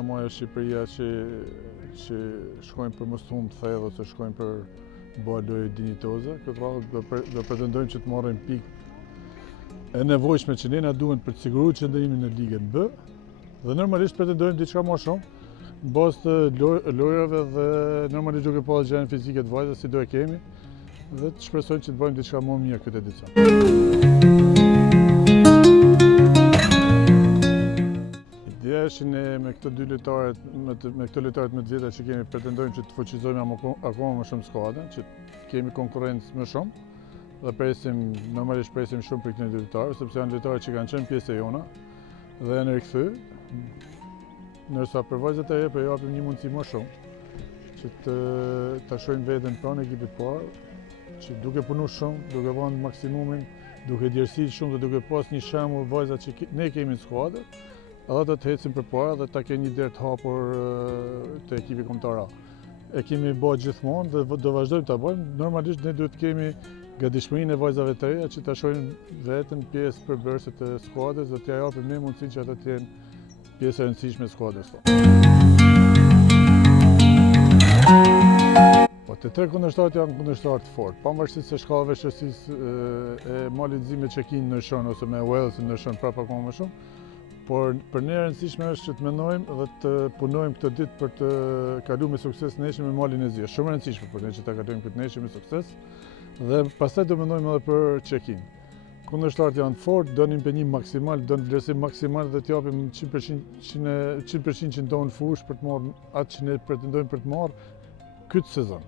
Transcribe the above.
na marrë Shqipëria që shkojnë për mos humb thellë ose shkojnë për bë lojë dinjitoze. Këtë radhë do pretendojmë që të marrim pikë e nevojshme që ne na duhen për të siguruar qëndrimin në Ligën B dhe normalisht pretendojmë diçka më shumë në bazë të lojrave dhe normalisht duke pasur gjendjen fizike të vajzave si do e kemi dhe të shpresojmë që të bëjmë diçka më mirë këtë edicion. Ideja është ne me këto dy lojtarët, me këto lojtarët më të vjetra që kemi pretendojmë që të fuqizojmë akoma më shumë skuadrën, që kemi konkurrencë më shumë dhe normalisht presim shumë për këto lojtarë, sepse janë lojtarë që kanë qenë pjesë e jona dhe janë rikthy. Ndërsa për vajzat e reja po japim një mundësi më shumë që ta shohim veten pranë ekipit parë, që duke punuar shumë, duke vënë maksimumin, duke djersitur shumë dhe duke pas një shembull vajza që ne kemi në skuadër, edhe të ecim përpara dhe ta kenë një derë të hapur te ekipi kombëtar A. E kemi bërë gjithmonë dhe do vazhdojmë ta bëjmë. Normalisht ne duhet të kemi gatishmërinë e vajzave të reja që ta shohim veten pjesë përbërëse të skuadrës dhe t'ia japim ne mundësinë që ata të jenë pjesë e rëndësishme e skuadrës tonë. Po të tre kundërshtarët janë kundërshtarë të fortë, pavarësisht se shkalla vështirësisë e Malit Zi me Çekin ndryshon ose me Wales ndryshon prapë akoma më shumë, por për ne e rëndësishme është që të mendojmë dhe të punojmë këtë ditë për të kaluar me sukses nesër me Malin e Zi. Është shumë e rëndësishme për ne që ta kalojmë këtë nesër me sukses dhe pastaj do mendojmë edhe për Çekin. Kundërshtarët janë fortë, do një impenjim maksimal, do një vlerësim maksimal dhe t'japim 100% që ndonë fush për të marrë atë që ne pretendojmë për të marrë këtë sezon.